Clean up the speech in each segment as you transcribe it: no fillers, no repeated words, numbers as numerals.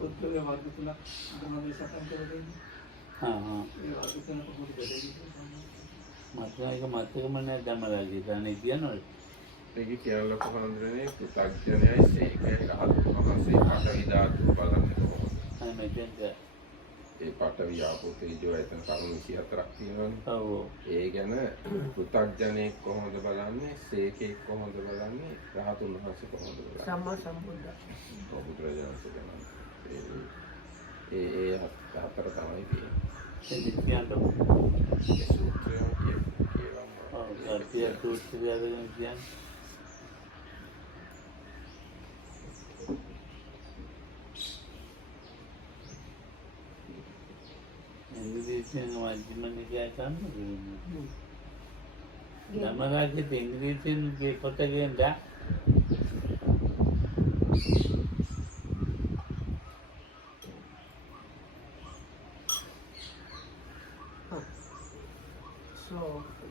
පුත්‍රගේ වර්ග තුනක් තමයි සටන් කරගෙන. हाँ ඒ වර්ග තුනක පොඩි දෙයක් मतलब एक मात्र मैंने दमरा जी जाने दिया ना මේක කියලා කොහොමදනේ පු탁ජනයයි සේකේ රහතන් වහන්සේ පටවි ධාතු බලන්නේ කොහොමද? हाँ मैं जानता ඒ පටවි ආපෝ තේජෝ එතන කරුණු 24ක් තියෙනවනේ. ඔව්. ඒ ගැන පු탁ජනෙක් කොහොමද බලන්නේ? සේකේ කොහොමද බලන්නේ? රහතුන් වහන්සේ කොහොමද බලන්නේ? සම්මා සම්බුද්ධ. බුදුරජාණන් වහන්සේ ඒ හතර තමයි තියෙන්නේ. ये दिखाते हो ඒ සූත්‍රය කියවම और भारतीय टूर से ज़्यादा ज्ञान इंग्लिश में माध्यम में क्या काम नमरा के इंग्लिश में पता गया So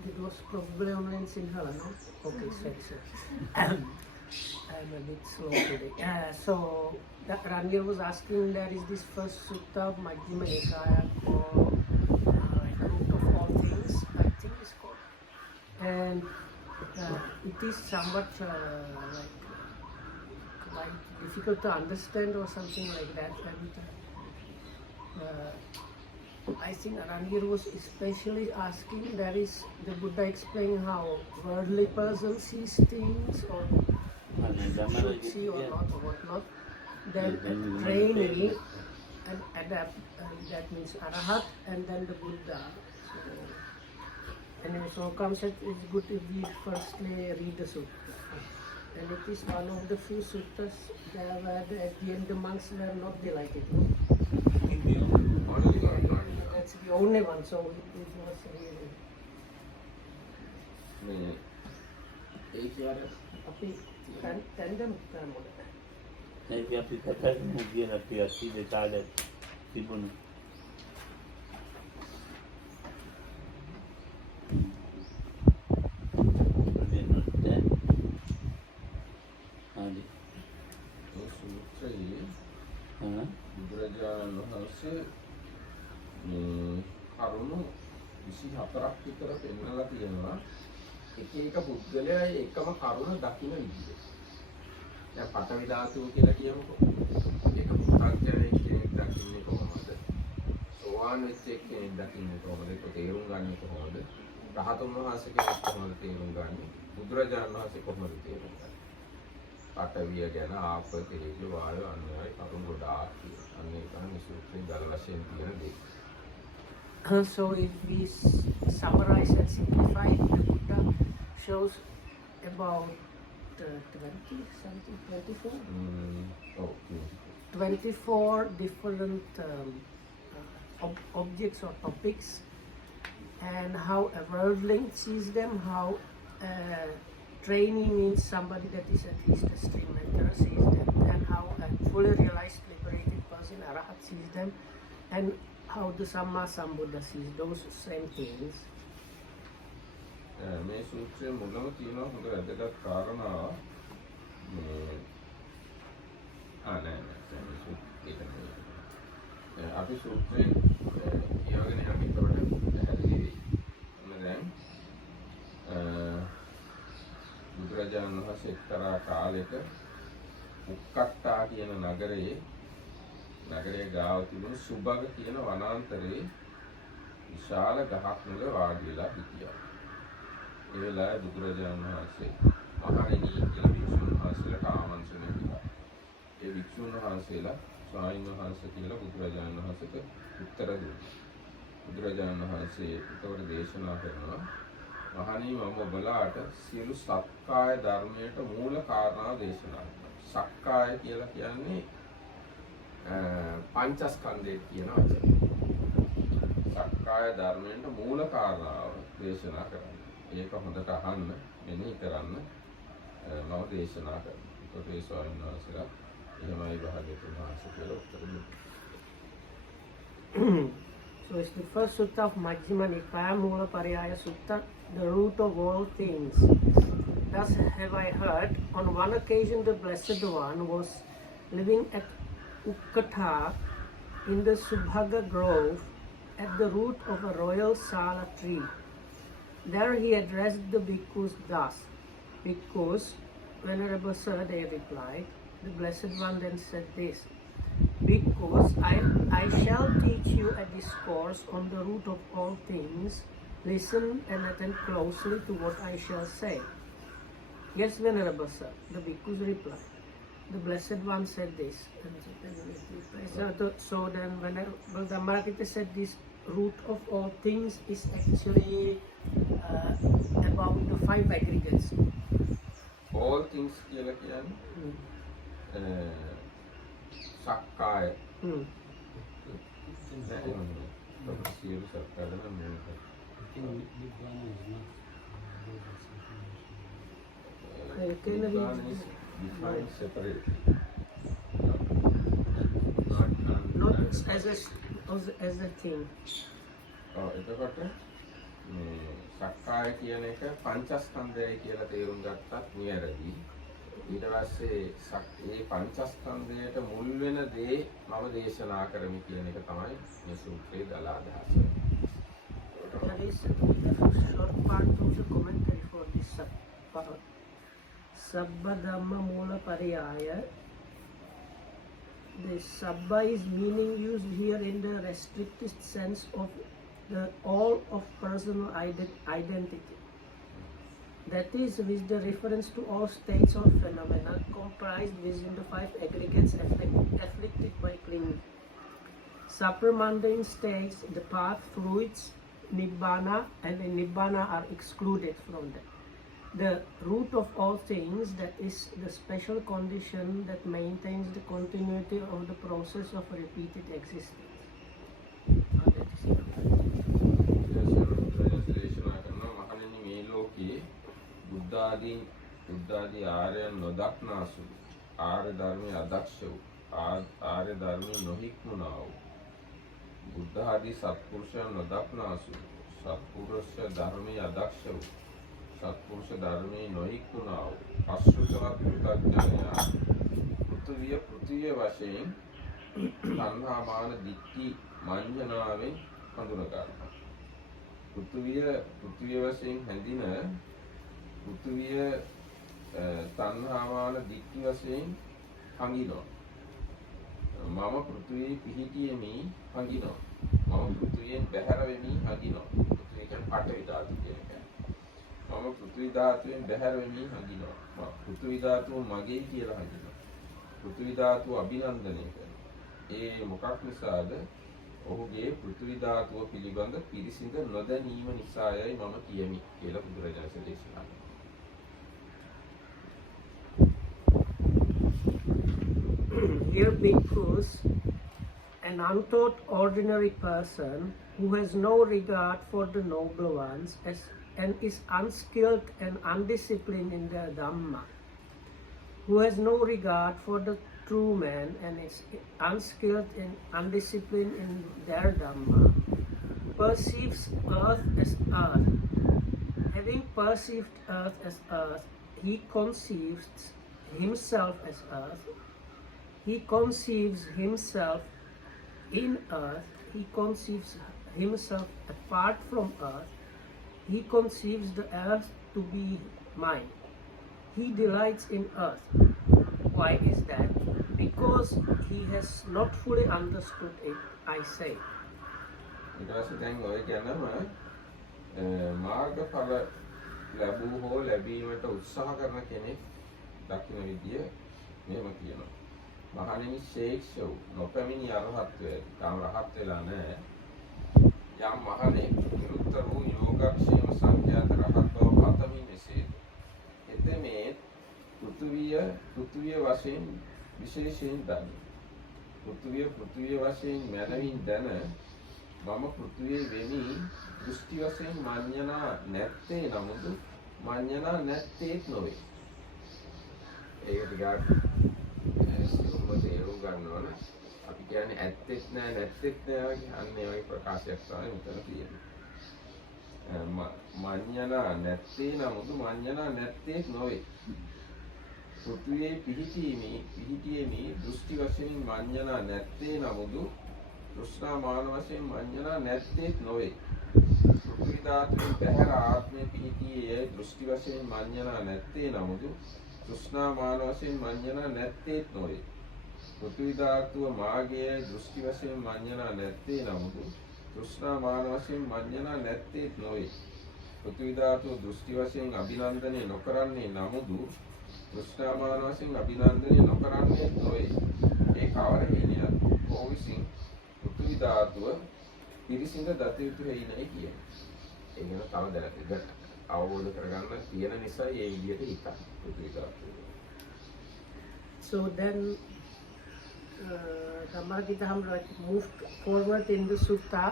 it was probably only in Sinhala, no? Okay, sorry. I'm a bit slow today. So Randir was asking, there is this first sutta of Majjhima Nikaya called Root of All Things, I think it's called. And it is somewhat like quite difficult to understand or something like that. And I think Randir was especially asking, there is the Buddha explaining how worldly person sees things or should see or not or whatnot. Then trainee and adapt, that means Arahat and then the Buddha. So, anyway, so comes that it's good if we firstly read the sutta. And it is one of the few suttas there where at the end the monks were not delighted. That's the only one, so it was really. මේ ඒ කියන්නේ අපි තැන්දම කරනවා. नहीं कि आपकी कथा में दिया ना कि अस्सी के चार तिबुन हाँ जी ඒ සූත්‍රයේ हाँ බුදුරජාණන් වහන්සේ කරුණු 24ක් විතර පෙන්වලා තියෙනවා. එක එක පුද්ගලයා එකම කරුණ දකින්න විදිය. දැන් පඨවි ධාතුව කියලා කියමුකෝ. ඒක පු탁ජනෙක් කෙනෙක් දකින්නේ කොහොමද? සෝවාන් වෙච්ච කෙනෙක් දකින්නේ කොහොමද? ඒක තේරුම් ගන්නේ කොහොමද? රහතුන් වහන්සේ කෙනෙක් කොහොමද තේරුම් ගන්නේ? බුදුරජාණන් වහන්සේ කොහොමද තේරුම් ගන්නේ? පඨවිය ගැන ආප තේජෝ වායු අන්‍යයි කරුණු ගොඩාක් තියෙනවා. අන්න ඒක තමයි සූත්‍රයේ දල වශයෙන් තියෙන දේ. So if we summarize and simplify, the Buddha shows about 24 different objects or topics, and how a worldling sees them, how training means somebody that is at least a stream mentor sees them, and how a fully realized liberated person, Arahat, sees them, and how the Samma Sambuddha sees those same things. මේ සූත්‍රයේ මුලම තියෙනවා හොඳ වැදගත් කාරණා නෑ ඒක නෙවෙයි. අපි සූත්‍රයේ කියවගෙන යනකොට පැහැදිලි වෙයි. දැන් බුදුරජාණන් වහන්සේ එක්තරා කාලයක උක්කට්ටා කියන නගරයේ ගාව තිබුණු සුභග කියන වනාන්තරයේ විශාල ගහක් මුල වාඩි වෙලා හිටියා. ඒ වෙලාවේ බුදුරජාණන් වහන්සේ මහණෙනි කියලා වික්ෂුන් වහන්සේලාට ආමන්ත්‍රණය කළා. ඒ වික්ෂුන් වහන්සේලා ස්වාමීන් වහන්සේ කියලා බුදුරජාණන් වහන්සේට උත්තර දුන්නා. බුදුරජාණන් වහන්සේ උත්තර දේශනා කරනවා මහණෙනි මම ඔබලාට සියලු සක්කාය ධර්මයට මූල කාරණා දේශනා කරනවා. සක්කාය කියලා කියන්නේ පංචස්කන්ධය කියන වචනේ. සක්කාය ධර්මයට මූල කාරණාව දේශනා කරනවා. ඒක හොඳට අහන්න මෙනෙහි කරන්න මම දේශනා කරනවා. ඒකට ඒ ස්වාමීන් වහන්සේලා එහෙමයි භාග්‍යවතුන් වහන්සේ කියලා උත්තර දුන්නා. So it's the first sutta of Majjhima Nikaya, Mulapariyaya Sutta, the root of all things. Thus have I heard, on one occasion the Blessed One was living at Ukkata in the Subhaga Grove at the root of a royal sala tree. There he addressed the bhikkhus thus. Bhikkhus, Venerable Sir, they replied. The Blessed One then said this. Bhikkhus, I shall teach you a discourse on the root of all things. Listen and attend closely to what I shall say. Yes, Venerable Sir, the bhikkhus replied. The Blessed One said this. So then Venerable Dhammarakita said this root of all things is actually about the 5 aggregates. All things කියලා කියන්නේ සක්කාය සියලු සත්කාරයන් මොනවද? Define separate. Not as a thing. එතකොට මේ සක්කාය කියන එක පංචස්කන්ධයයි කියලා තේරුම් ගත්තත් නියරදී. ඊට පස්සේ මේ පංචස්කන්ධයට මුල් වෙන දේ මම දේශනා කරමි කියන එක තමයි මේ සූත්‍රයේ දල අදහස. There is a short part of the commentary for this part. Sabba Dhamma Mulapariyaya. The Sabba is meaning used here in the restricted sense of the all of personal identity. That is with the reference to all states or phenomena comprised within the 5 aggregates afflicted by clinging. Supramundane states, the path, fluids, Nibbana, and the Nibbana are excluded from that. The root of all things, that is the special condition that maintains the continuity of the process of repeated existence. බුද්ධාදී ආර්යයන් නොදක්නාසු ආර්ය ධර්මයේ අදක්ෂ වූ ආර්ය ධර්මයේ නොහික්මුණා වූ බුද්ධ ආදී සත්පුරුෂයන් නොදක්නාසු සත්පුරුෂ ධර්මයේ අදක්ෂ වූ සත්පුරුෂ ධර්මයේ නොහික්මුණා වූ අසුතවත් පුතග්ජනයා පෘථිවිය වශයෙන් තණ්හා මාන දික්ටි මඤ්ඤණාවෙන් හඳුනා ගන්නවා. පෘථිවිය වශයෙන් හැඳින පෘථිවිය තණ්හාමාන දික්ටි වශයෙන් හංගිනවා. මම පෘථිවියේ පිහිටියෙමි හංගිනවා. මම පෘථිවියෙන් බැහැර වෙමි හංගිනවා. පෘථිවිය කියන්නේ පඨවි ධාතු කියන එක. මම පෘථිවි ධාතුවෙන් බැහැර වෙමි හංගිනවා. පෘථිවි ධාතුව මගේ කියලා හංගිනවා. පෘථිවි ධාතුව අභිනන්දනය කරනවා. ඒ මොකක් නිසාද? ඔහුගේ පෘථිවි ධාතුව පිළිබඳ පිරිසිඳ නොදැනීම නිසායයි මම කියමි කියලා බුදුරජාණන් දේශනා කළා. Here bhikkhus, an untaught ordinary person who has no regard for the noble ones and is unskilled and undisciplined in their Dhamma, who has no regard for the true man and is unskilled and undisciplined in their Dhamma, perceives earth as earth. Having perceived earth as earth, he conceives himself as earth. He conceives himself in earth. He conceives himself apart from earth. He conceives the earth to be mine. He delights in earth. Why is that? Because he has not fully understood it, I say. ඊට පස්සේ දැන් ඔය කියනම මාර්ගඵල ලැබූ හෝ ලැබීමට උත්සාහ කරන කෙනෙක් දකින්න විදිය මෙහෙම කියනවා. මහණෙනි ශේක්ෂ වූ නොපැමිණි අරහත්වය තාම රහත් වෙලා නැහැ. යම් මහණෙක් නිරුත්තර වූ යෝගක්ෂේම සංඛ්‍යාත රහත් බව පතමි මෙසේද. එතෙමේ පෘථුවිය වශයෙන් විශේෂයෙන් දනි. පෘථුවිය වශයෙන් මනමින් දන මම පෘථුවියේ වෙමි දෘෂ්ටි වශයෙන් මඤ්ඤණා නැත්තේ නමුදු මඤ්ඤණා නැත්තේත් නොවේ. ඒකට ගාඩ් තේරුම් ගන්න ඕන. අපි කියන්නේ ඇත්තෙත් නෑ නැත්තෙත් නෑ වගේ අන්න ඒ වගේ ප්‍රකාශයක් තමයි මෙතන තියෙන්නේ. මඤ්ඤණා නැත්තේ නමුදු මඤ්ඤණා නැත්තේත් නොවේ. පෘථිවියේ පිහිටියෙමි දෘෂ්ටි වශයෙන් මඤ්ඤණා නැත්තේ නමුදු තෘෂ්ණා මාන වශයෙන් මඤ්ඤණා නැත්තේත් නොවේ. පෘථිවි ධාතුවේ බැහැර ආත්මය පිහිටියේ දෘෂ්ටි වශයෙන් මඤ්ඤණා නැත්තේ නමුදු තෘෂ්ණා මාන වශයෙන් මඤ්ඤණා නැත්තේත් නොවේ. පෘථිවි ධාතුව මාගේ දෘෂ්ටි වශයෙන් මඤ්ඤණා නැත්තේ නමුදු තෘෂ්ණා මාන වශයෙන් මඤ්ඤණා නැත්තේත් නොවේ. පෘථිවි ධාතුව දෘෂ්ටි වශයෙන් අභිනන්දනය නොකරන්නේ නමුදු තෘෂ්ණා මාන වශයෙන් අභිනන්දනය නොකරන්නේ නොවේ. ඒ කවර හේනිය ඔහු විසින් පෘථිවි ධාතුව පිරිසිඳ දත යුතු හේිනයි කියන්නේ. ඒ ගැන තව දැනගන්න අවබෝධ කරගන්න තියෙන නිසා ඒ විදිහට හිතන්න පෘථිවි ධාතුව. So then Dhammaradittam moved forward in the sutta,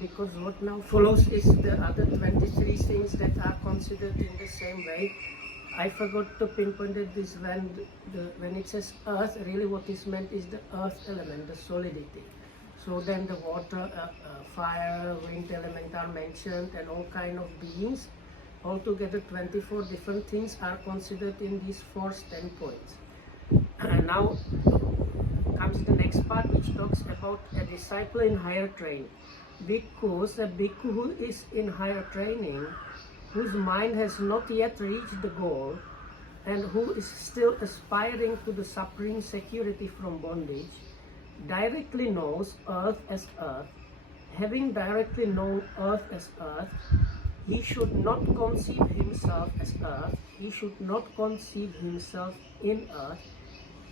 because what now follows is the other 23 things that are considered in the same way. I forgot to pinpoint this when it says earth, really what is meant is the earth element, the solidity. So then the water, fire, wind element are mentioned, and all kind of beings. Altogether 24 different things are considered in these 4 standpoints. And now comes the next part, which talks about a disciple in higher training. Because a bhikkhu who is in higher training, whose mind has not yet reached the goal, and who is still aspiring to the supreme security from bondage, directly knows earth as earth. Having directly known earth as earth, he should not conceive himself as earth, he should not conceive himself in earth,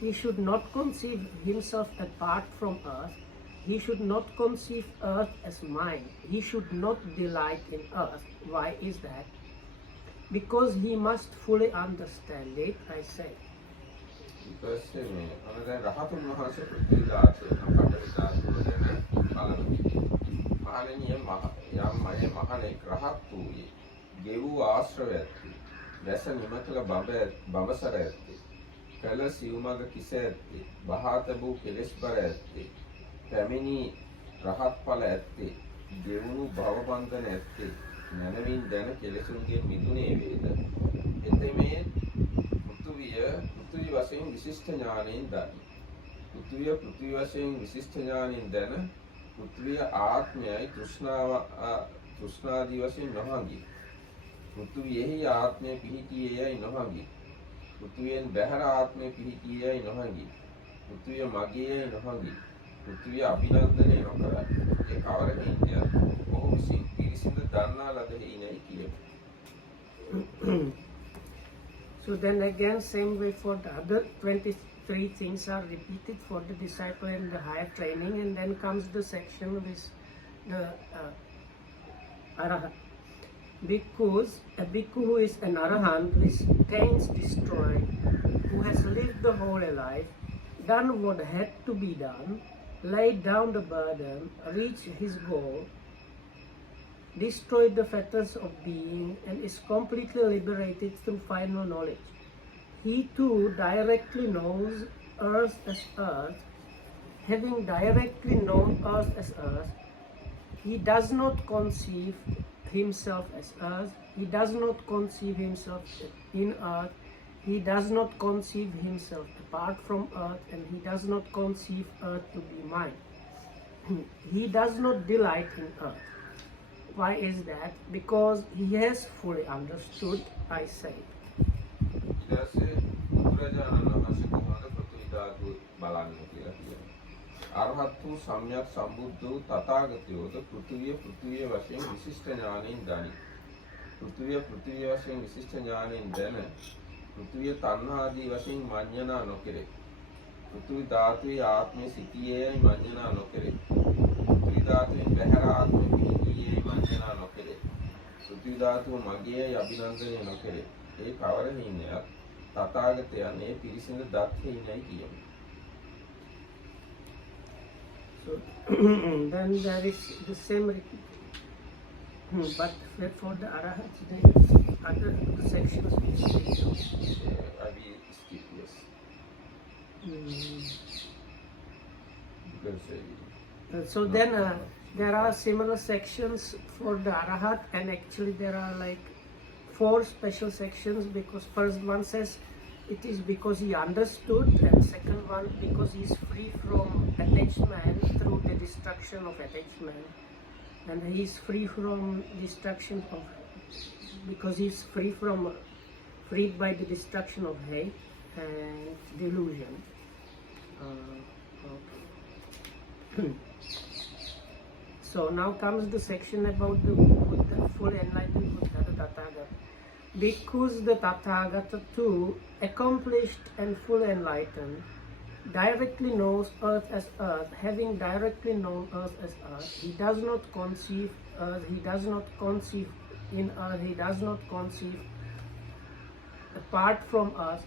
he should not conceive himself apart from earth, he should not conceive earth as mind, he should not delight in earth. Why is that? Because he must fully understand it, I say. Because දැන් රහතුන් වහන්සේ පෘථිවි ධාතුව පඨවි ධාතුව ගැන බලමු. මහණෙනිය යම් මහණෙක් රහත් වූයේ ගෙවූ ආශ්‍රව ඇත්තේ දැස නිමකල බඹසර ඇත්තේ කල සිව්මග කිස ඇත්තේ බහා තබූ කෙලෙස් බර ඇත්තේ පැමිණි රහත් ඵල ඇත්තේ ගෙවුණු භව බන්ධන ඇත්තේ මනමින් දැන කෙලෙසුන්ගෙන් මිදුනේ වේද. එතෙමේ පෘථිවි වශයෙන් විශිෂ්ට ඥානයෙන් දනි. පෘථිවි වශයෙන් විශිෂ්ට ඥානයෙන් දැන පෘථිවිය ආත්මයයි තෘෂ්ණාදී වශයෙන් නොහඟි. පෘථිවියෙහි ආත්මය පිහිටියේයයි නොහඟි. පෘථිවියෙන් බැහැර ආත්මය පිහිටියේයයි නොහඟි. පෘථිවිය මගේයයි නොහඟි. පෘථිවිය අභිනන්දනය නොකරයි. ඒ කවර හේතුය ඔහු විසින් පිරිසිදු දන්නා ලද හේිනයි කියමු. So then again, same way for the other 23 things are repeated for the disciple in the higher training, and then comes the section with the Arahant. Because a bhikkhu who is an Arahant, with pains destroyed, who has lived the holy life, done what had to be done, laid down the burden, reached his goal, destroyed the fetters of being, and is completely liberated through final knowledge. He too directly knows earth as earth. Having directly known earth as earth, he does not conceive himself as earth, he does not conceive himself in earth, he does not conceive himself apart from earth, and he does not conceive earth to be mine. He does not delight in earth. Why is that? Because he has fully understood, I say. අරහත් වූ සම්්‍යක් සම්බුද්ධ වූ තථාගතයෝද පෘථිවිය වශයෙන් විශිෂ්ට ඥානයෙන් දනි. පෘථිවිය වශයෙන් විශිෂ්ට ඥානයෙන් දැන පෘථිවිය තණ්හාදී වශයෙන් මඤ්ඤණා නොකෙරේ. පෘථිවි ධාතුවේ ආත්මය සිටියේයි මඤ්ඤණා නොකෙරේ. පෘථිවි ධාතුවේ බැහැර ආත්මය පිහිටියේයි මඤ්ඤණා නොකෙරේ. පෘථිවි ධාතුව මගේයි අභිනන්දනය නොකෙරේ. ඒ කවර හිණයක් තථාගතයන් ඒ පිරිසිදු දත් හිණයි කියමු. So then there is the same repeat. But for the Arahats, the other sections I will skip this. So then there are similar sections for the Arahat, and actually there are like 4 special sections, because first one says it is because he understood, and second one because he is free from attachment through the destruction of attachment, and he is free from destruction of, because he is freed by the destruction of hate and delusion. Okay. So now comes the section about the Buddha, full enlightened Buddha, the Tathagata. Because the Tathagata too, accomplished and full enlightened, directly knows earth as earth, having directly known earth as earth, he does not conceive earth, he does not conceive in earth, he does not conceive apart from us,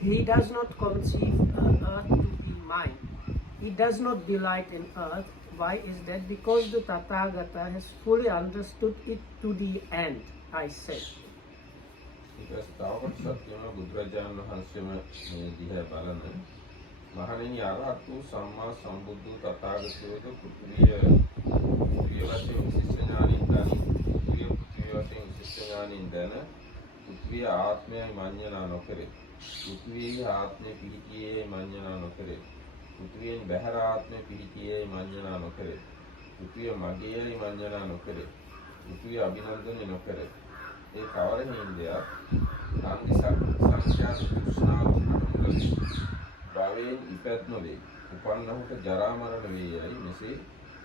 he does not conceive earth to be mine, he does not delight in earth. Why is that? Because the Tathagata has fully understood it to the end, I said. Because Tawat Satyama Buddhajan Hansima Diha Balana Mahanini Aratu Sama Sambuddhu Tathagata Putri Sistanani Dani Putri Sistanani Dana Putri Atme Manjana Nokere Putri Atme Piti Manjana Nokere Putri and Baharatme Piti Manjana Nokere Putri Magia Manjana Nokere Putri Abhinandan Nokere ඒ කවර හින්දයක් සංදිසක් සංඛ්‍යාත තෘෂ්ණාව අනුමුලයි භවයෙන් ඉපැත් නොවේ උපන්නහට ජරා මරණ වේයයි මෙසේ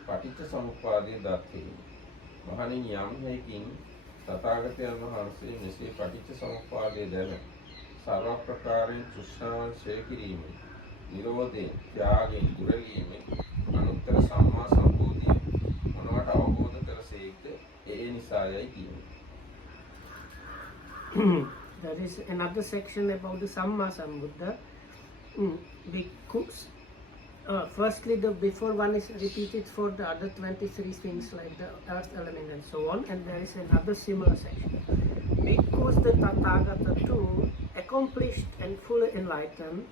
පටිච්ච සමුප්පාදයේ දක්වයි මහණෙනි යම් හේකින් තථාගතයන් වහන්සේ මෙසේ පටිච්ච සමුප්පාදයේ දැන සර්ව ප්‍රකාරයෙන් තෘෂ්ණාවන් ඡය කිරීමෙන් නිරෝධයෙන් ත්‍යාගයෙන් දුරලීමෙන් අනුත්තර සම්මා සම්බෝධිය මොනවට අවබෝධ කරසේක ඒ නිසායයි කියන්නේ. There is another section about the Samma Sambuddha. Because firstly, the before one is repeated for the other 23 things like the earth element and so on, and there is another similar section. Because the Tathagata too, accomplished and fully enlightened,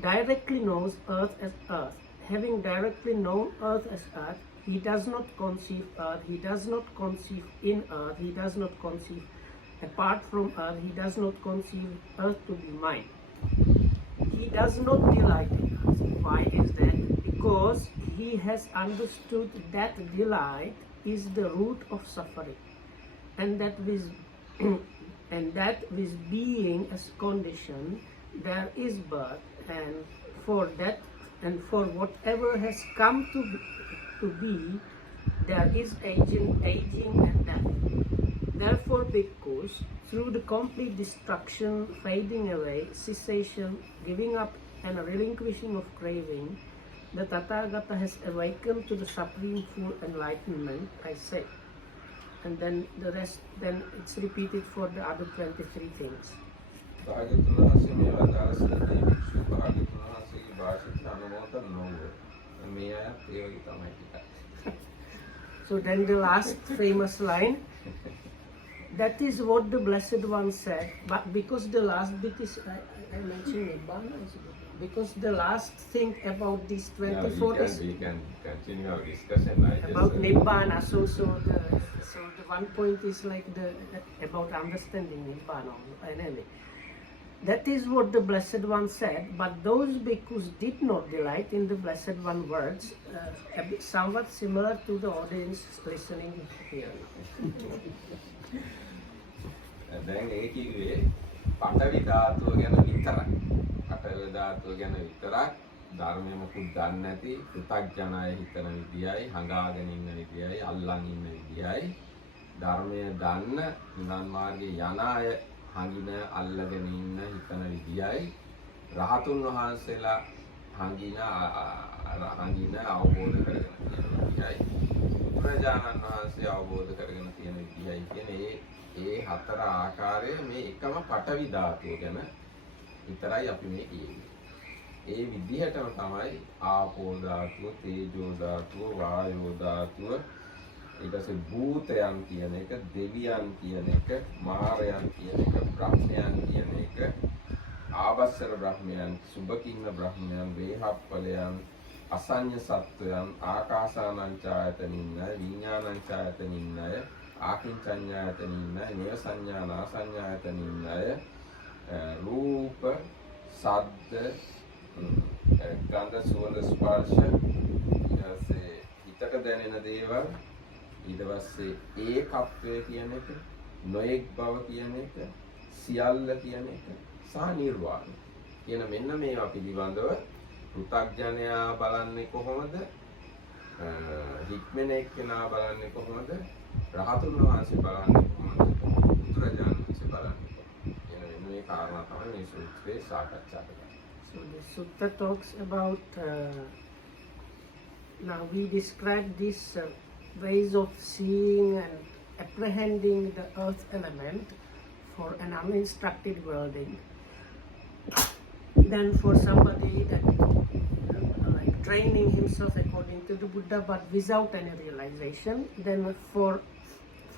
directly knows earth as earth. Having directly known earth as earth, he does not conceive earth, he does not conceive in earth, he does not conceive apart from earth, he does not conceive earth to be mine. He does not delight in earth. Why is that? Because he has understood that delight is the root of suffering, and that with being as condition there is birth, and for that and for whatever has come to be there is aging and death. Therefore, because through the complete destruction, fading away, cessation, giving up and relinquishing of craving, the Tathagata has awakened to the supreme full enlightenment, I say. And then the rest, then it's repeated for the other 23 things. So then the last famous line, that is what the Blessed One said, but because the last bit is, I mentioned Nibbana, because the last thing about this 24 is we can continue our discussion about Nibbana, so the one point is like about understanding Nibbana, anyway. That is what the Blessed One said, but those bhikkhus did not delight in the Blessed One words, a bit somewhat similar to the audience listening here. දැන් ඒ කිව්වේ පඨවි ධාතුව ගැන විතරක්. පඨවි ධාතුව ගැන විතරක් ධර්මය මොකුත් දන්නේ නැති පුතග්ජනය හිතන විදියයි, හංගාගෙන ඉන්න විදියයි, අල්ලන් ඉන්න විදියයි. ධර්මය දන්න නිවන් මාර්ගයේ යන අය හංගින අල්ලගෙන ඉන්න හිතන විදියයි. රහතුන් වහන්සේලා හංගින අවබෝධ කරගෙන තියෙන විදියයි. බුදුරජාණන් වහන්සේ අවබෝධ කරගෙන තියෙන විදියයි කියන්නේ ඒ හතර ආකාරය මේ එකම පඨවි ධාතුව ගැන විතරයි අපි මේ කියන්නේ. ඒ විදිහටම තමයි ආපෝ ධාතුව, තේජෝ ධාතුව, වායෝ ධාතුව, ඊට පස්සේ භූතයන් කියන එක, දෙවියන් කියන එක, මාරයන් කියන එක, බ්‍රහ්මයන් කියන එක, ආවස්සර බ්‍රහ්මයන්, සුභකින්න බ්‍රහ්මයන්, වේහප්පලයන්, අසඤ්ඤ සත්වයන්, ආකාසානංචායතනින්න, විඥානංචායතනින්න, ආකින්චඤ්ඤායතනින්න, නිය සංඥා නාසඤ්ඤායතනින්න, රූප, ශබ්ද, ගන්ධ, සුවඳ, ස්පර්ශ, ඊට පස්සේ හිතට දැනෙන දේවල්, ඊට පස්සේ ඒකත්වය කියන එක, නොඑක් බව කියන එක, සියල්ල කියන එක සහ නිර්වාණය කියන මෙන්න මේවා පිළිබඳව පෘථග්ජනයා බලන්නේ කොහොමද? හික්මන එක්කෙනා බලන්නේ කොහොමද? රහතුන් වහන්සේ බලන්නේ කොහොමද? බුදුරජාණන් වහන්සේ බලන්නේ කොහොමද? කියන මෙන්න මේ කාරණා තමයි මේ සූත්‍රයේ සාකච්ඡා කරන්නේ. So the sutta talks about, now we describe these ways of seeing and apprehending the earth element for an uninstructed worlding. Then for somebody that like training himself according to the Buddha but without any realization, then for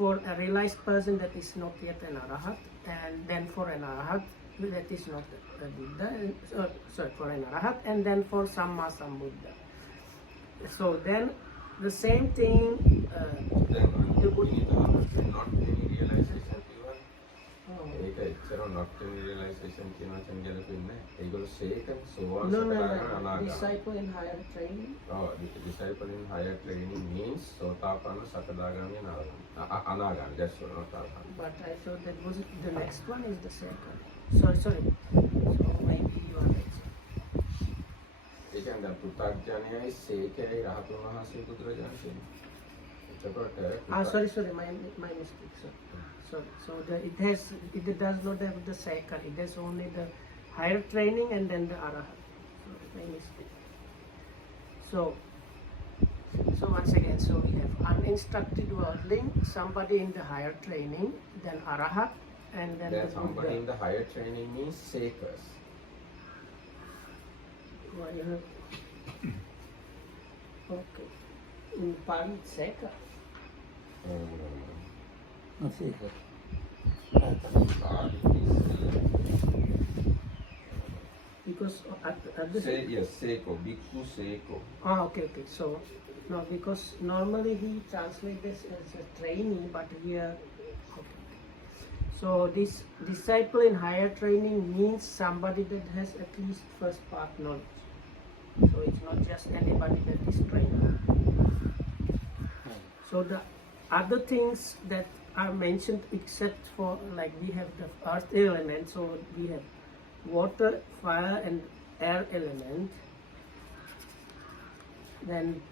a realized person that is not yet an arahat, and then for an arahat that is not a Buddha, for an arahat, and then for Samma Sambuddha. So then the same thing, the Buddha. Not any realization කියවනේ. ඒක එච්චර not any realization කියන වචන ගැලපෙන්නේ නැහැ. ඒගොල්ලෝ සේක සෝවාන් සකදාගාමී අනාගාමී. Disciple in higher training. Oh, disciple in higher training means සෝතාපන්න සකදාගාමී අනාගාමී. That's what not අනාගාමී. But I thought that was the next one is the second. Sorry. So maybe you are right. ඒ කියන්නේ පෘථග්ජනයයි සේකයි රහතුන් වහන්සේ බුදුරජාණන් වහන්සේ. Sorry, my mistake, sir. Sorry. So it does not have the second. It has only the higher training and then the arahat. So my mistake. So once again, so we have uninstructed worldling, somebody in the higher training, then arahat, and then the somebody Buddha. in the higher training means sakers. Well, you have, okay. In Pali, it's Seka. සේක. Because at the Yes, Seko, Bhikkhu Seko. okay. So no, because normally he translates this as a trainee, but here, okay. So this disciple in higher training means somebody that has at least first part knowledge. So it's not just anybody that is trained. So the other things that are mentioned, except for like we have the earth element, so we have water, fire, and air element. Then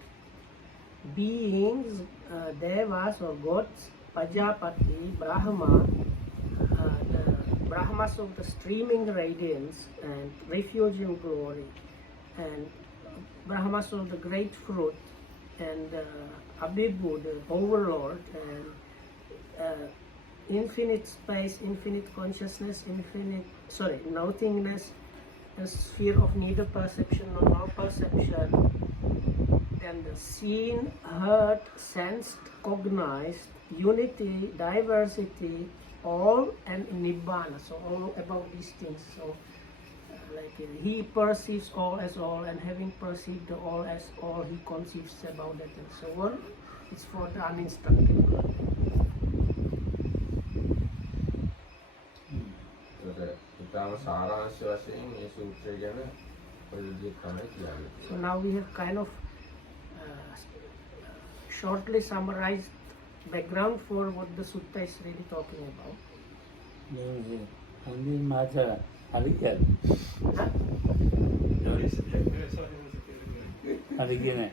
beings, devas or gods, Pajapati, Brahma, the Brahmas of the streaming radiance and refuging glory, and Brahmas of the great fruit, and Abhibhu, the overlord, and infinite space, infinite consciousness, nothingness, a sphere of neither perception nor no perception, then the seen, heard, sensed, cognized, unity, diversity, all, and Nibbana. So all about these things. So like he perceives all as all, and having perceived the all as all, he conceives about that and so on. It's for the uninstructed world. So now we have kind of shortly summarized background for what the sutta is really talking about. හන්දියෙන් මාචා හරි කියන්නේ. හරි කියන්නේ.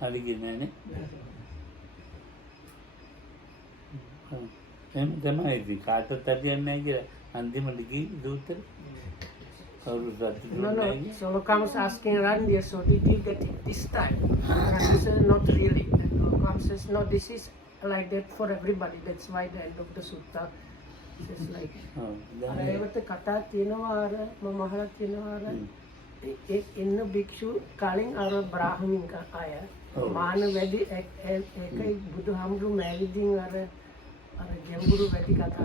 හරි කියන්නේ නේ. එහෙම තමයි ඉතින් කාටවත් හරියන්නේ නැහැ කියලා අන්තිමට ගිහින් දූතර No. So Lokam was asking Randir, so did you get it this time? Randir said, not really. And Lokam says, no, this is like that for everybody. That's why the end of the sutta says like, අරේවත කතා තියෙනවා අර මම අහලා තියෙනවා අර ඉන්න භික්ෂු කලින් අර බ්‍රාහ්මණික අය මාන වැඩි ඒකයි බුදුහාමුදුරු මෑවිදින් අර ගැඹුරු වැඩි කතා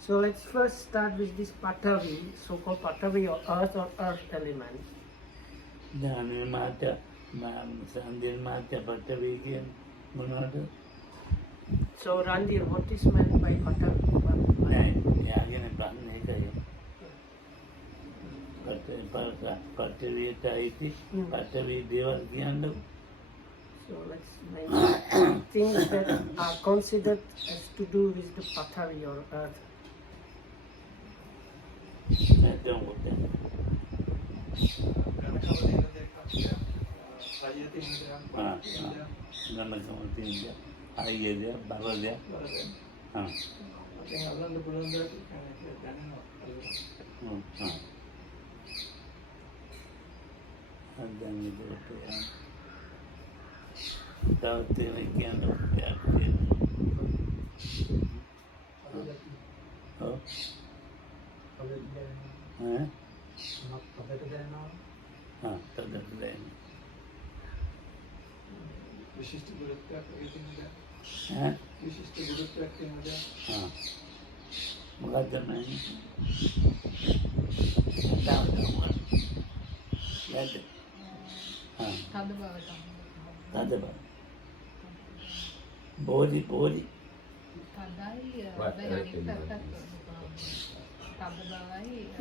So let's first start with this Patavi, so-called Patavi or earth element. ජානවී මහත්තයා සන්දිල් මහත්තයා පටවී කියන මොනවද? So Randir, what is meant by Patavi? නෑ එයාගෙන ප්‍රශ්න එකයි. පටවියට අයිති පටවී දේවල් කියන්නකො. So let's mention things that are considered as to do with the Patavi or earth. නැත්නම් මොකද? නමකම තියෙනවා. අයියද බරද? හා. අල්ලන්න පුළුවන් දාට දැනෙනවා. හා. දැන් ඉතින් තව තියෙන කියන්නේ ඔව්. තදට දැනෙනවා. විශිෂ්ට ගුරුත්වයක් තියෙනවා. ඈ විශිෂ්ට ගුරුත්වයක් තියෙනවා. මොකක්ද මේ? තද බව. බෝධි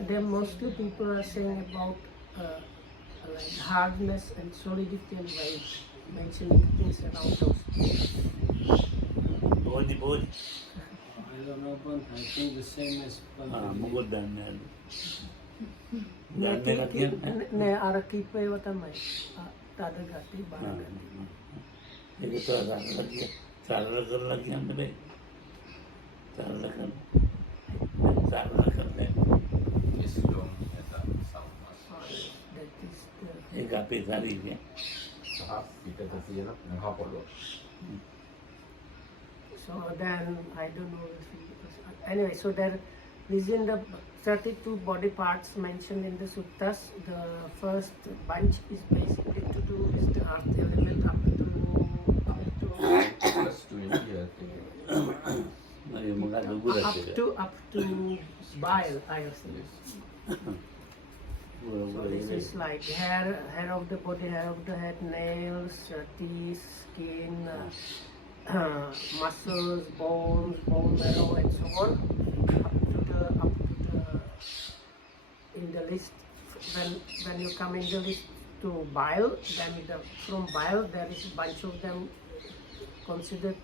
Then mostly people are saying about like hardness and solidity and weight, mentioning things around those. බෝධි I don't know, but I think the same as මොකද දන්නේ නෑ අර කීපේව තමයි තද ගති බර ගති. ඒක සරල කරලා කියන්න බෑ. සරල කරන්න. විස්ඩම් එත සම්මාස That is the ඒක අපේ ශරීරය. සහ පිටත තියෙන මහ පොළොව. so then I don't know if anyway, so there is in the 32 body parts mentioned in the suttas. The first bunch is basically to do with the earth element up to Plus 20 years. මොකද උගුරට up to bile, I think. So this is like hair of the body, hair of the head, nails, teeth, skin, muscles, bones, bone marrow, and so on. Up to the in the list when you come in the list to bile, then from bile there is a bunch of them considered,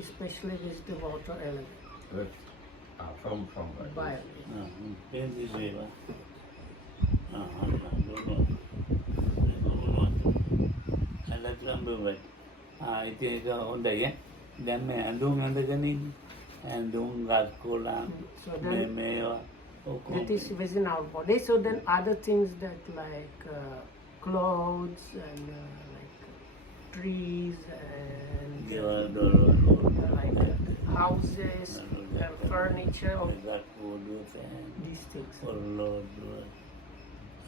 especially with the water element. From Bile. පේන්ති වේවා. ඉතින් ඒක හොඳයි. දැන් මේ ඇඳුම් අඳගෙන ඉන්නේ. ඇඳුම් ගස් කොළන් So then මේවා that is within our body. So then other things that like clothes and like trees and ගෙවල් දොරවල් like houses and furniture, or ගස් පොළොව ෆෑන් these things. ඔල්ලෝදුව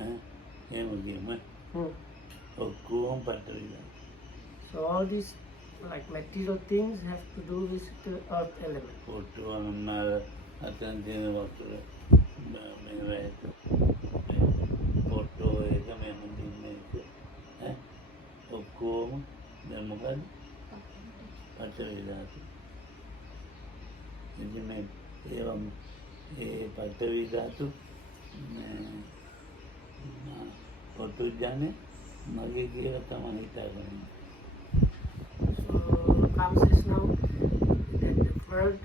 එහෙම කියමු. Hmm. ඔක්කොම පටවිලා. So all these like material things have to do with the earth element. Photo අන්නර අතන් තියෙන වතුර මේ ෆොටෝ එක මෙහෙම දින්නේ ඈ ඔක්කොම දැන් මොකද පටවිලා. ඉතින් මේ ඒවා ඒ පටවි ධාතු ෆොටෝ ජානේ මගේ කියලා තමයි හිතාගන්නේ. So comes is now that the world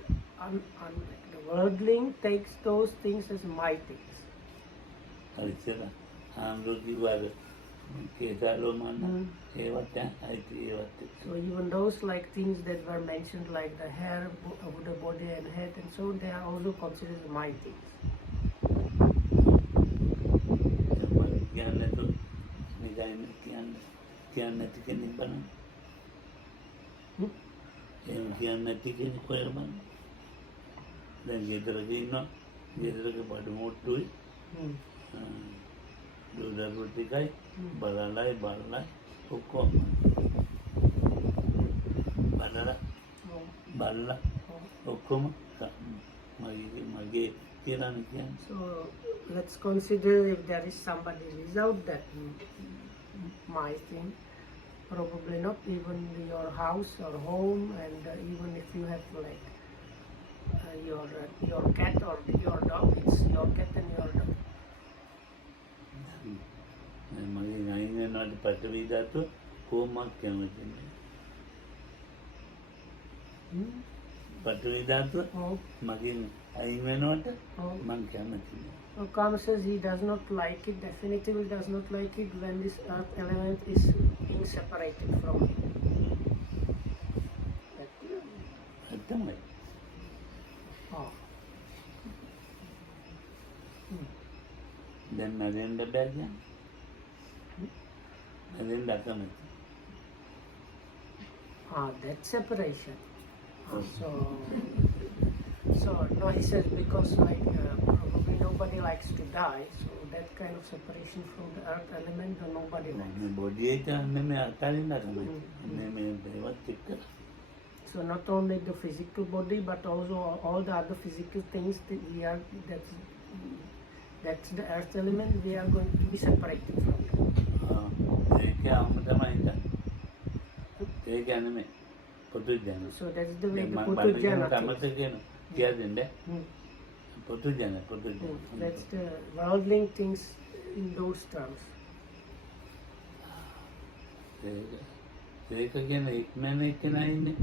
the worldling takes those things as my things. හරිද? ආන්දෝකි වල කේදාලෝ මන්න ඒවට අයිති ඒවත්. So even those like things that were mentioned like the hair of the body and head and so on, they are also considered my things. කියන්නේ તો නිදාගෙන කියන්නේ නැති කෙනෙක් බලන්න. එහෙම කියන්නේ නැති කෙනෙක් හොයලා බලන්න. දැන් ගෙදරක ඉන්නවා. ගෙදරක බඩු මොට්ටුයි. දොඩරු ටිකයි බලලයි ඔක්කොම. බලලා ඔක්කොම මගේ කියලානේ කියන්නේ. So let's consider if there is somebody without that my thing. Probably not even your house or home, and even if you have like your cat or your dog, it's your cat and your dog. මගේ අයින් වෙනවට පටවි ධාතුව කොහොමවත් කැමති නෑ. පටවි ධාතුව Oh. මගෙන් අයින් වෙනවට Oh. මං කැමති නෑ. Kama says he does not like it, definitively does not like it when this earth element is being separated from him. ඇත්තමයි. Oh. දැන් මගෙන්ද බෑ කියන්නේ. මගෙන් අකමැති. That separation. So no, he says because like probably nobody likes to die, so that kind of separation from the earth element, nobody likes. මේ බොඩි එක නෙමෙයි අතාරින්න අකමැති. මේ ඒවත් එක්ක. So not only the physical body, but also all the other physical things that that's the earth element. We are going to be separated from it. ඒක අම්ම තමයි ඉන්නේ. ඒක නෙමෙයි. පොදුජන. So that's the way the මම Putujana තමත thinks. කියන කියදින්ද? Hmm. පොදුජන. That's the worldling things in those terms. ඒක කියන ඉක්මන එක්කෙනා ඉන්නේ.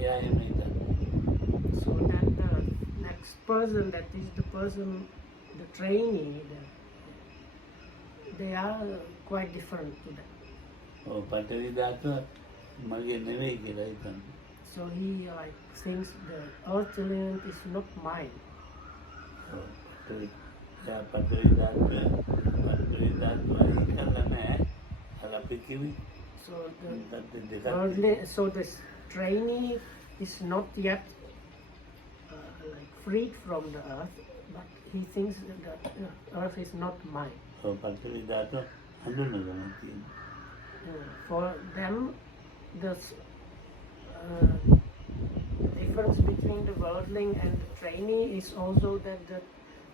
එයා එහෙම හිතන්නේ. So then the next person, that is the person, the trainee, they are quite different to that. ඔව් පටවි ධාතුව මගේ නෙවෙයි කියලා හිතන්නේ. So he like thinks the earth element is not mine. ඔව් පටවි ධාතුව අයින් කරලා නැහැ. අර අපි කිව්වේ So so this trainee is not yet like freed from the earth, but he thinks that the earth is not mine. ඔව් පටවි ධාතුව හඳුනගන්න තියෙනවා. For them, the difference between the worldling and the trainee is also that the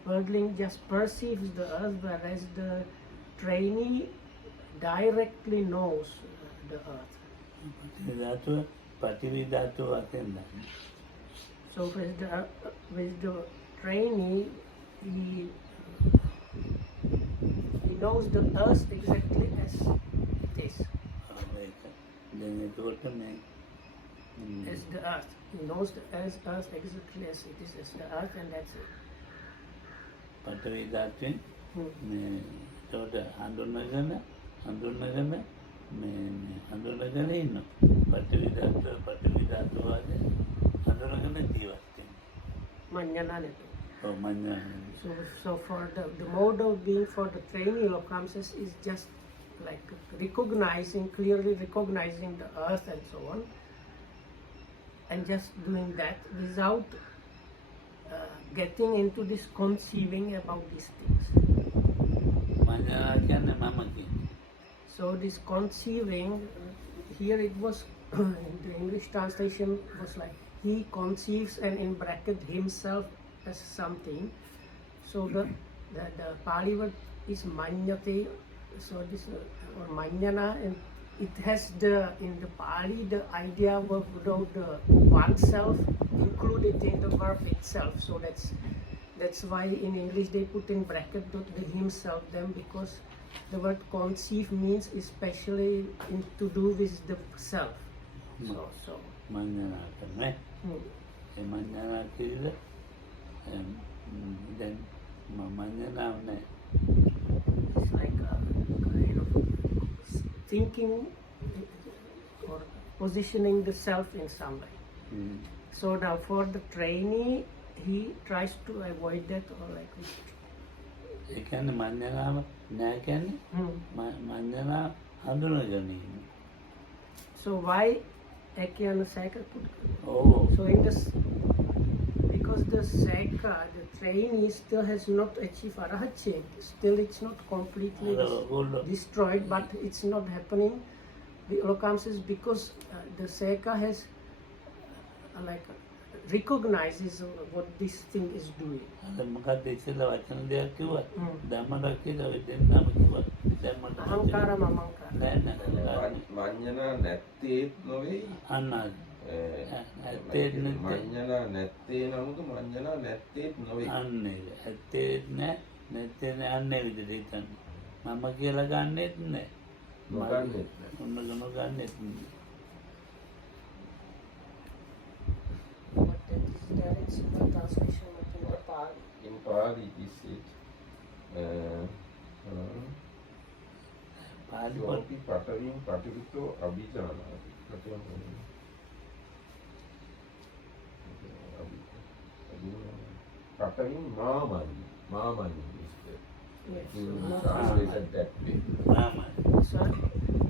worldling just perceives the earth, whereas the trainee directly knows the earth. පටවි ධාතුව වශයෙන් දන්නේ. So with the trainee, he knows the earth exactly as it is. දැන් ඒකට මේ As the earth. He knows the earth exactly as it is, as the earth, and that's it. පටවි ධාතුවෙන් මේ ඒකට හඳුනගෙන මේ හඳුනගෙන ඉන්නවා. පටවි ධාතුව වගේ හඳුනගෙන ජීවත් වෙනවා. Manyananati. ඔව් මඤ්ඤා. So for the mode of being for the trainee Lokamsas is just like clearly recognizing the earth and so on, and just doing that without getting into this conceiving about these things. මඤ්ඤා කියන්නේ මම කියන්නේ. So this conceiving, here it was, the English translation was like, he conceives and in bracket himself as something. So the Pali word is manyate, so this or manyana, and it has in the Pali the idea of the oneself included in the verb itself. So that's why in English they put in bracket the himself them, because the word conceive means especially to do with the self. So මඤ්ඤා කරන්නේ. ඒ මඤ්ඤා කිව්ද දැන් මඤ්ඤා නැහැ. it's like kind of thinking or positioning the self in some way. So now for the trainee, he tries to avoid that, or like ඒ කියන්නේ මඤ්ඤාව නැහැ කියන්නේ මඤ්ඤා හඳුනගෙන ඉන්න. So why Ekya Seka put? Oh. So because the Seka, the trainee still has not achieved Arahatche, still it's not completely destroyed, but it's not happening. The Lokam says because the Seka has like recognizes what this thing is doing. අද මොකක්ද ඉස්සෙල්ලා වචන දෙයක් කිව්වා. Hmm. ධම්මරක් කියලා ඔය දෙන්නම කිව්වා. දැන් මට Ahankara mamankara. නෑ නෑ. මඤ්ඤණා නැත්තේත් නොවේ. අන්න ඇත්තේ නැත්තේ. මඤ්ඤණා නැත්තේ නමුත් මඤ්ඤණා නැත්තේත් නොවේ. අන්න ඒක. ඇත්තේ නෑ නැත්තේ නෑ අන්න ඒ විදිහට හිතන්න. මම කියලා ගන්නෙත් නෑ. නොගන්නෙත් නෑ. මොනගම ගන්නෙත් නෑ. But that is there in simple translation but in the Pali. In Pali it is Pali සෝපි පඨවින් පටිවිතෝ අභිජානාති. පඨවින් මාමනි is Yes. translated that way. මාමයි. So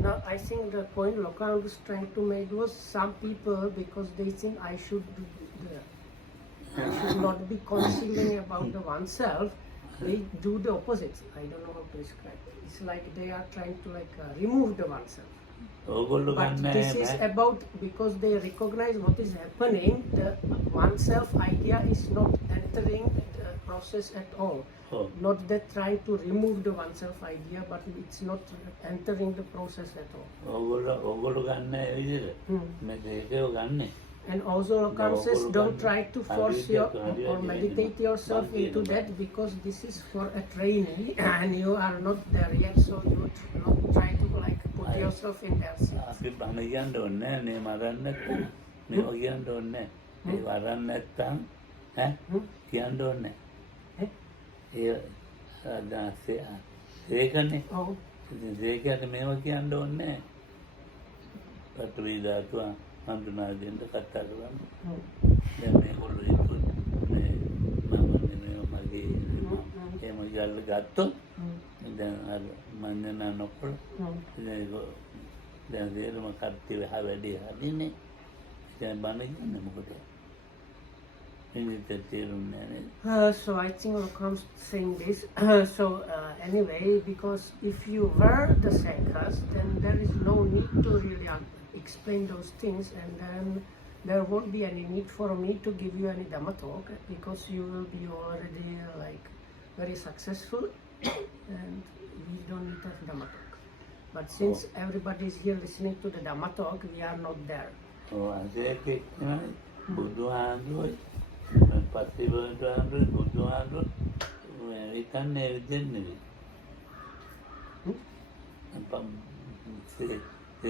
now I think the point Lokan was trying to make was some people, because they think I should not be concealing about the oneself, they do the opposite. I don't know how to describe it. It's like they are trying to remove the oneself. ඕගොල්ලෝ But ගන්න this is about, because they recognize what is happening, the oneself idea is not entering the process at all. ඔව්. Not that trying to remove the oneself idea, but it's not entering the process at all. ඕගොල්ලෝ ගන්න ඒ විදිහට. Hmm. මේ දෙකේ ගන්නෙ. And also Lokan says don't try to force or meditate yourself into that, because this is for a training and you are not there yet, so you not try to put yourself in their seat. අපි බණ කියන්න ඕනේ නෑ නේ මරන්න නැත්නම්. මේව කියන්න ඕනේ නෑ. මේ වරන් නැත්නම් ඈ කියන්න ඕනේ නෑ. ඒ අදාසේ ඒකනේ. Oh, ඉතින් ඒකට මේව කියන්න ඕනේ නෑ. පටවි ධාතුව හඳුනා දෙන්න කතා කරන්න. දැන් මේගොල්ලෝ හිතුවේ මේ මම නෙමෙයි මගේ එහෙම යල්ල ගත්තොත් දැන් අර මන්දනා නොකර දැන් දේරම කට්ටිය වැඩි හදින්නේ දැන් බණ කියන්නේ මොකද ඉන්නේ තේරුන්නේ නැහැ. so I think Lokan's saying this. So anyway, because if you were the seekers, then there is no need to really explain those things, and then there won't be any need for me to give you any Dhamma talk, because you will be already very successful and we don't need a Dhamma talk. But since everybody is here listening to the Dhamma talk, we are not there. ඒක බුදුහාමුදුරුවෝ පස්සේ බුදුහාමුදුරුවෝ ඒකන්නේ විදින්නේ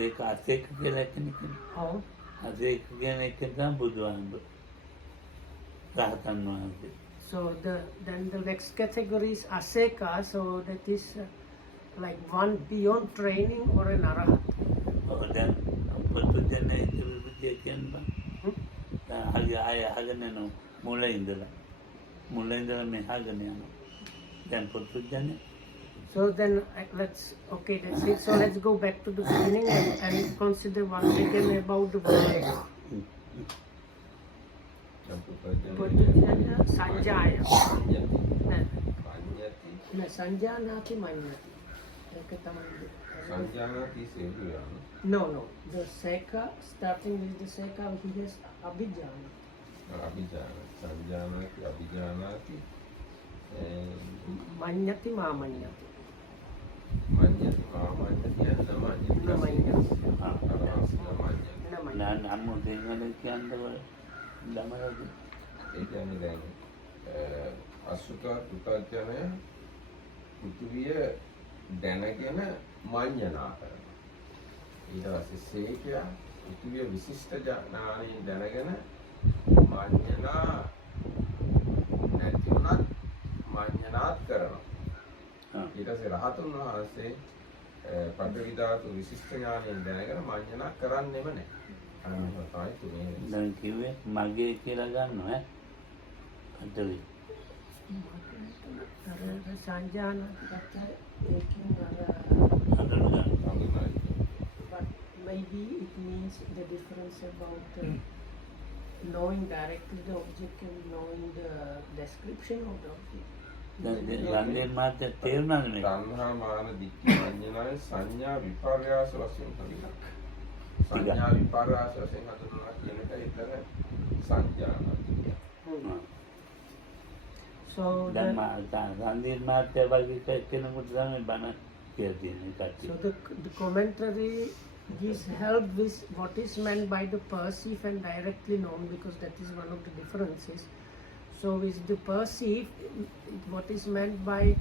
ඒක අසේක කියලා කෙනෙක් Oh, අසේක කියන එක තමයි බුදුහාමුදුරුවෝ රහතන් වහන්සේ. so then the next category is Aseka, so that is like one beyond training or an Arahat. දැන් පුදුජනේ විදිය කියනවා. ආය අහගෙන යනවා මුලින් ඉඳලා මේ අහගෙන යනවා. දැන් පුදුජනේ. So then that's it. So let's go back to the beginning and consider once again about the word. Puddhajana Sanjaya. No, Sanjanati Manyati. සංජානති is everyone. No. The Seka, starting with the Seka, he has Abhijana. සංජානති අභිජානාති Manyati Mamanyati. මඤ්ඤති මාමඤ්ඤති අන්නමඤ්ඤති නෑ නම් දෙන්නද කියන්නේ ළමයි. ඒ කියන්නේ දැන් අසුත පුතඥය පෘථිවිය දැනගෙන මඤ්ඤණා කරනවා. ඊට පස්සේ සේකයා පෘථිවිය විශිෂ්ට ඥානයෙන් දැනගෙන මඤ්ඤණා නැති වුණත් මඤ්ඤණාත් කරනවා. ඊට පස්සේ රහතුන් වහන්සේ පඨවි ධාතු විශිෂ්ට ඥානයෙන් දැනගෙන මඤ්ඤණා කරන්නෙම නැහැ. අන්න තමයි තුනේ. දැන් කිව්වේ මගේ කියලා ගන්නවා ඈ. පඨවි. Sanjanati, taking but maybe it means the difference about knowing directly the object and knowing the description of the object. රන්දෙන් මාත්‍ය තේරුණාද මේක? තණ්හා මාන දික්ඛ මඤ්ඤණාවේ සංඥා විපර්යාස වශයෙන් පරිලක්. සංඥා විපර්යාස වශයෙන් හඳුන්වනවා කියන එක එතන සංඥාවක්. So දැන් ගාන්ධී මහත්තයා වගේ කෙනෙකුට තමයි බණ කියලා තියෙන්නේ කට්ටිය. so the commentary gives help with what is meant by the perceive and directly known, because that is one of the differences. So with the perceive, what is meant by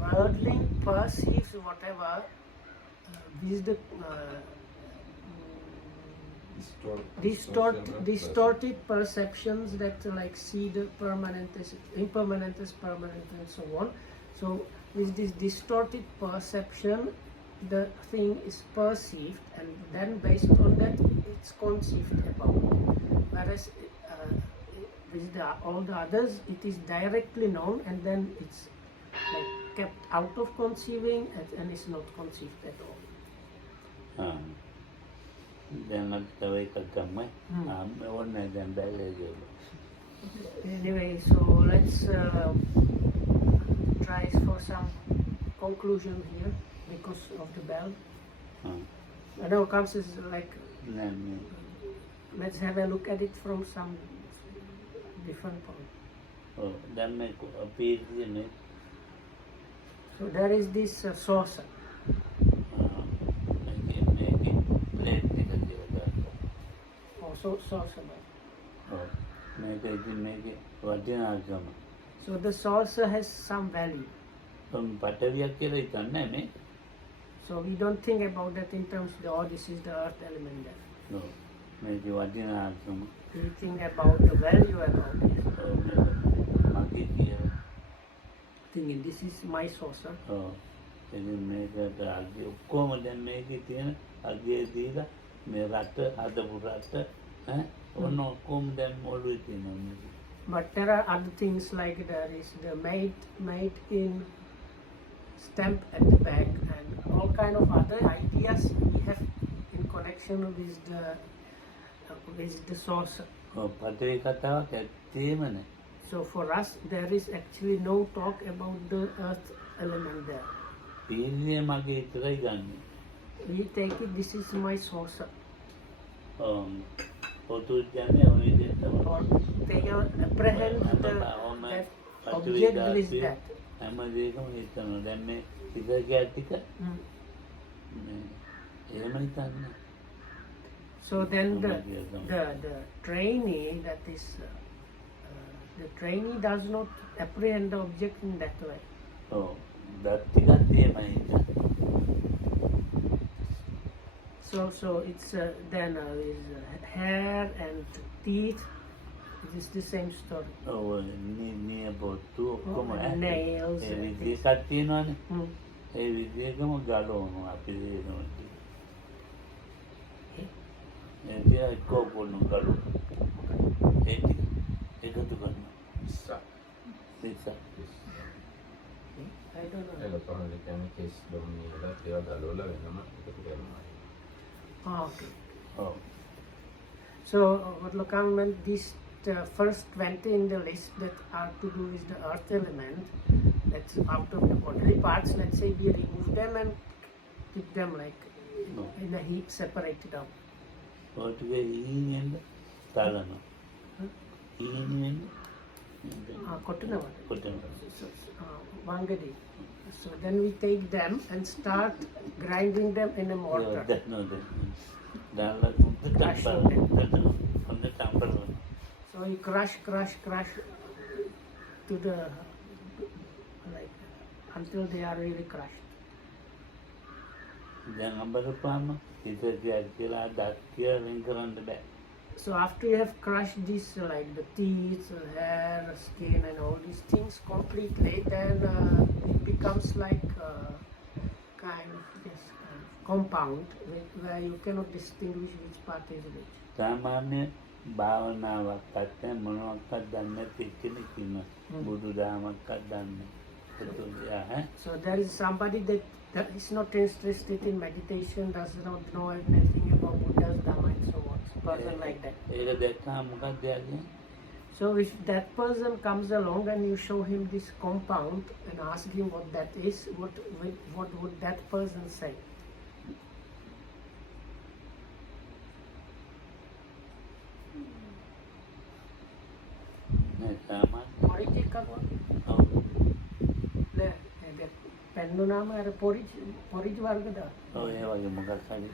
worldling perceives whatever with the distorted perceptions that like see the permanent as impermanent as permanent and so on. So with this distorted perception, the thing is perceived, and then based on that it's conceived about. Whereas with all the others, it is directly known, and then it's like kept out of conceiving and is not conceived at all. දැන් අපි තව එකක් ගමු. ඕනේ දැන් බැලේ ගියලු. Anyway, so let's try for some conclusion here because of the bell. I know comes is like, let's have a look at it from some different point. දැන් මේ පීඩියනේ. So there is this saucer. Also saucer. So the saucer has some value. So we don't think about that in terms of, oh, this is the earth element there. No. We think about the value about it. Thinking this is my saucer. ඔක්කොම දැන් මේකේ තියෙන අගය දීලා මේ රට හදපු රට ඔන්න ඔක්කොම දැන් ඔළුවේ තියෙනවා. But there are other things like there is the made in stamp at the back and all kind of other ideas we have in connection with the saucer. පතරේ කතාවක් ඇත්තේම නැහැ. So for us there is actually no talk about the earth element there. පීඩිය මගේ විතරයි ගන්න. We take it, this is my saucer. පොතු කියන්නේ ඔය විදිහට තමයි. Or they apprehend that object is that. හැම දෙයකම හිතනවා. දැන් මේ ඉතිරිය ටික එහෙම හිතන්නේ. So then the trainee, that is the trainee does not apprehend the object in that way. දත් ටිකක් එහෙමයි. So it's then is hair and teeth. It is the same story. නියපොත්තු ඔක්කොම nails. ඒ විදිහක් තියෙනවානේ. ඒ විදිහකම ගලවනවා අපි දෙනවා. ඒ එක්කෝ පොන්නු ගලවනවා. ඒ ටික එකතු කරනවා. ඉස්සා. I don't know. එලෙක්ට්‍රොනික කියන්නේ කේස් ඩොමිනේට් ඒවා ගලවලා වෙනම එකතු කරනවා. Okay. So what Lokang meant, this first 20 in the list that are to do with the earth element, that's out of the bodily parts. Let's say we remove them and keep them like in a heap, separated out. ඔටුවේ ඊනියෙන්ද තාලනවා. ඊනියෙන්ද Cotton. කොටනවා. Wangadi. So then we take them and start grinding them in a mortar. So you crush to the like until they are really crushed. So after you have crushed this like the teeth, hair, skin and all these things completely, then it becomes like kind of compound where you cannot distinguish which part is which. සාමාන්‍ය භාවනාවක් අත්‍ය මොනවාක්වත් දන්නේ නැති කෙනෙක් ඉන්නවා. බුදු දහමක්වත් දන්නේ නැහැ. So there is somebody that is not interested in meditation, does not know anything about Buddha's Dhamma and so on. Person like that. ඒක දැක්කම මොකක්ද යන්නේ? So if that person comes along and you show him this compound and ask him what that is, what would that person say? සාමාන්‍ය porridge එකක් වගේ. ඔව් නෑ ඒක පෙන්නුනාම අර porridge වර්ග දා. ඔව් ඒ වගේ මොකක් හරි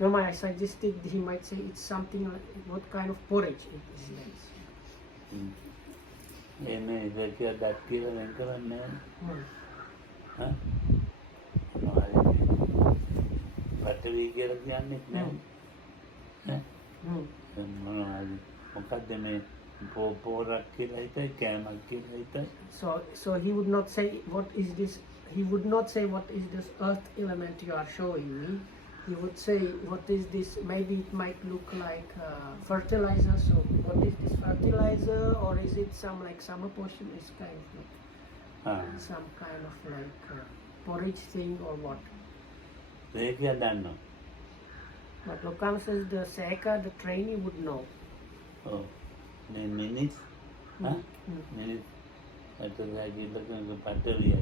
No, I suggested he might say it's something like what kind of porridge it is. Yes. එන්නේ ඒක දත් කියලා වෙන් කරන්නේ Hmm. ඈ මොනවද පටවි කියලා කියන්නේ නෑ ඈ Hmm. මොනවද මොකද්ද මේ පෝරක් කියලා හිතයි කෑමක් කියලා හිතයි So he would not say what is this. He would not say what is this earth element you are showing me. He would say what is this. Maybe it might look like fertilizer. So what is this fertilizer, or is it some like summer portion? Is kind of like ආ some kind of like porridge thing or what? ඒක දන්නවා But Lokam says the Seka, the trainee would know. ඔව් මේ මිනිස් ඈ Mm. මිනිස් අතලගේ ලකන පටවිය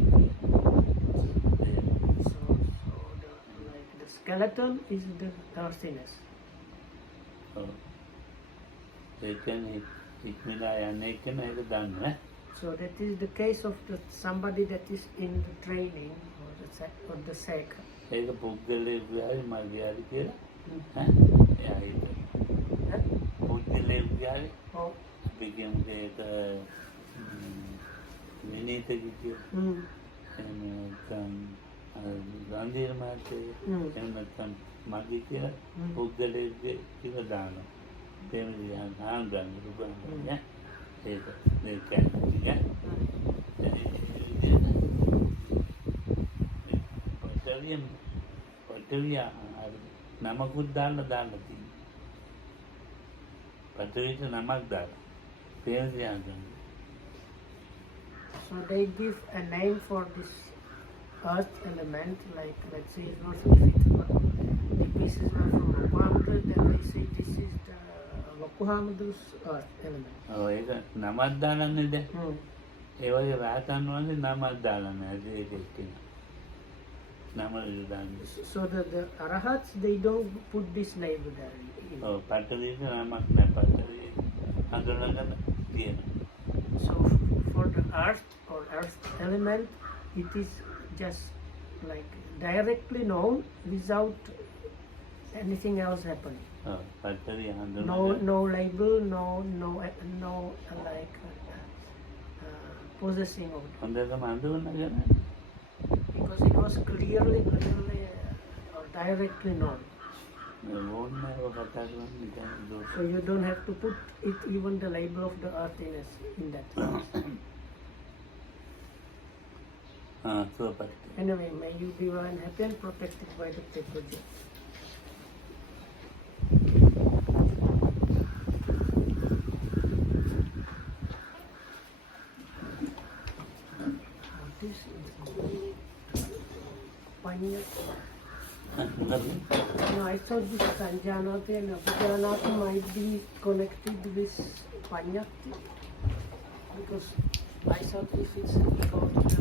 So the, like the skeleton is the earthiness. ඔව් ඒ කියන්නේ ඉක්මලා යන්නේ කියන එක දන්නවා So that is the case of somebody that is in the training or the Seka. ඒක පුද්ගලයෙක් විහාරි මගේ හරි කියලා ඈ එයා ඒක පුද්ගලයෙක් විහාරි Oh. අපි කියමු ඒක මිනිතකි කියලා Mm. එහෙම නැත්නම් ගාන්ධී මාතේ එහෙම නැත්නම් මගේ කියලා පුද්ගලයෙක් කියලා දානවා තේම දිහා ආන්දන් රුබන් නේ ඒක කියන්නේ පටවිය නමකුත් දාන්න තියෙනවා පටවියට නමක් දාලා තේම දිහා ගන්න So they give a name for this earth element, like let's say if the pieces are from Lokuhamadu, then they say this is the Lokuhamadu's earth element. ඔව් ඒක නමක් දාලන්නේ දැන් Hmm. ඒ වගේ රාතන් වහන්සේ නමක් දාලා නැහැ ඒක එක්කෙනා නම දාන්නේ So the arahats, they don't put this label there. ඔව් පටවියට නමක් නැහැ පටවිය හඳුනගන්න තියෙනවා So for the earth or earth element, it is just like directly known without anything else happening. ඔව් පටවිය No, හඳුනගන්න no label, no, like possessing of it, හොඳටම හඳුනගන්න because it was clearly or directly known. ඕන්නේ ඔය කතා කරන්නේ නිකන් දෝෂ So you don't have to put it even the label of the earthiness in that. සුවපත් Anyway, may you be well and happy and protected by the Tekoji. This is Panya. No, I thought this Sanjanati and Abhijanati might be connected with Panyati, because I thought if it's about